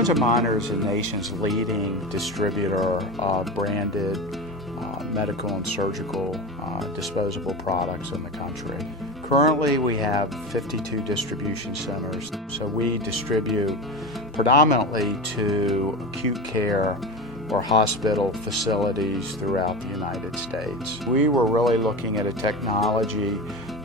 Owens & Minor is the nation's leading distributor of branded medical and surgical disposable products in the country. Currently, we have 52 distribution centers, so we distribute predominantly to acute care or hospital facilities throughout the United States. We were really looking at a technology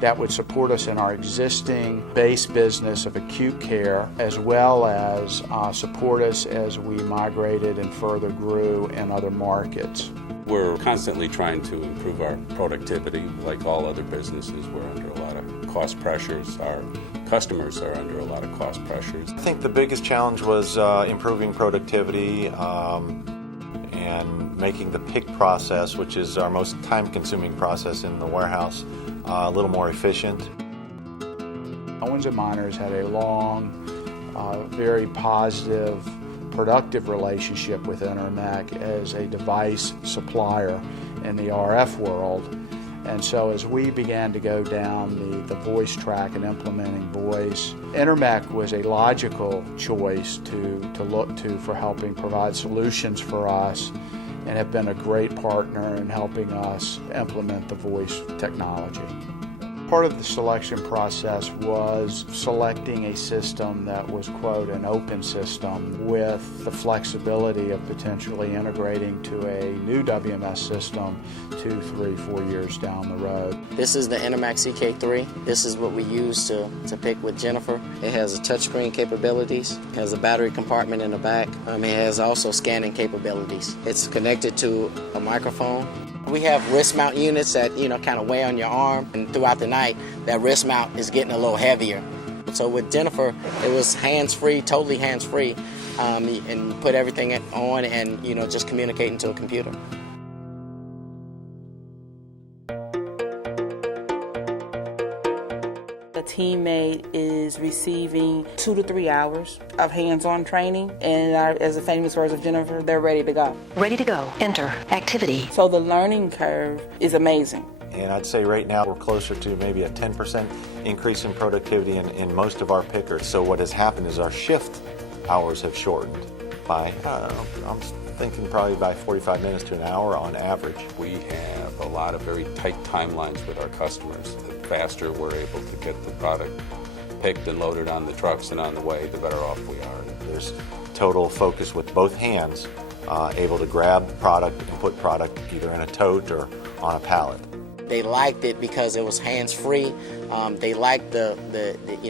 that would support us in our existing base business of acute care, as well as support us as we migrated and further grew in other markets. We're constantly trying to improve our productivity. Like all other businesses, we're under a lot of cost pressures. Our customers are under a lot of cost pressures. I think the biggest challenge was improving productivity and making the pick process, which is our most time-consuming process in the warehouse, a little more efficient. Owens & Minor's had a long, very positive, productive relationship with Intermec as a device supplier in the RF world. And so as we began to go down the voice track and implementing voice, Intermec was a logical choice to look to for helping provide solutions for us, and have been a great partner in helping us implement the voice technology. Part of the selection process was selecting a system that was, quote, an open system with the flexibility of potentially integrating to a new WMS system 2, 3, 4 years down the road. This is the Intermec CK3. This is what we use to pick with Jennifer. It has a touchscreen capabilities, it has a battery compartment in the back. It has also scanning capabilities. It's connected to a microphone. We have wrist mount units that, kind of weigh on your arm, and throughout the night, that wrist mount is getting a little heavier. So with Jennifer, it was hands-free, totally hands-free, and put everything on and, just communicating to a computer. A teammate is receiving 2 to 3 hours of hands-on training, and as the famous words of Jennifer, they're ready to go. Ready to go. Enter. Activity. So the learning curve is amazing. And I'd say right now we're closer to maybe a 10% increase in productivity in most of our pickers. So what has happened is our shift hours have shortened by, I'm thinking probably by 45 minutes to an hour on average. We have a lot of very tight timelines with our customers. The faster we're able to get the product picked and loaded on the trucks and on the way, the better off we are. There's total focus with both hands, able to grab product and put product either in a tote or on a pallet. They liked it because it was hands-free. They liked the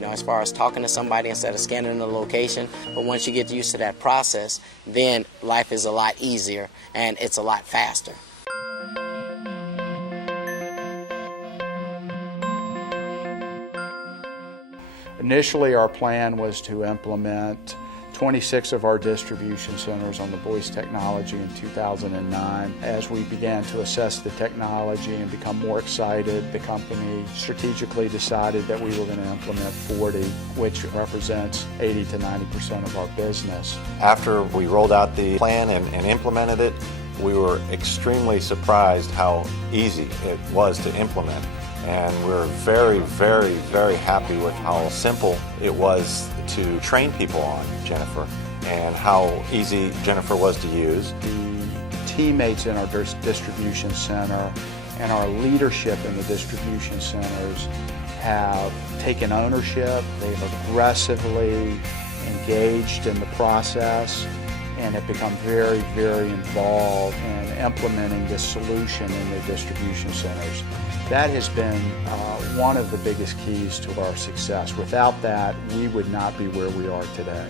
as far as talking to somebody instead of scanning the location. But once you get used to that process, then life is a lot easier and it's a lot faster. Initially, our plan was to implement 26 of our distribution centers on the voice technology in 2009. As we began to assess the technology and become more excited, the company strategically decided that we were going to implement 40, which represents 80 to 90% of our business. After we rolled out the plan and implemented it, we were extremely surprised how easy it was to implement. And we're very, very, very happy with how simple it was to train people on Jennifer and how easy Jennifer was to use. The teammates in our distribution center and our leadership in the distribution centers have taken ownership. They've aggressively engaged in the process and have become very, very involved in implementing this solution in the distribution centers. That has been one of the biggest keys to our success. Without that, we would not be where we are today.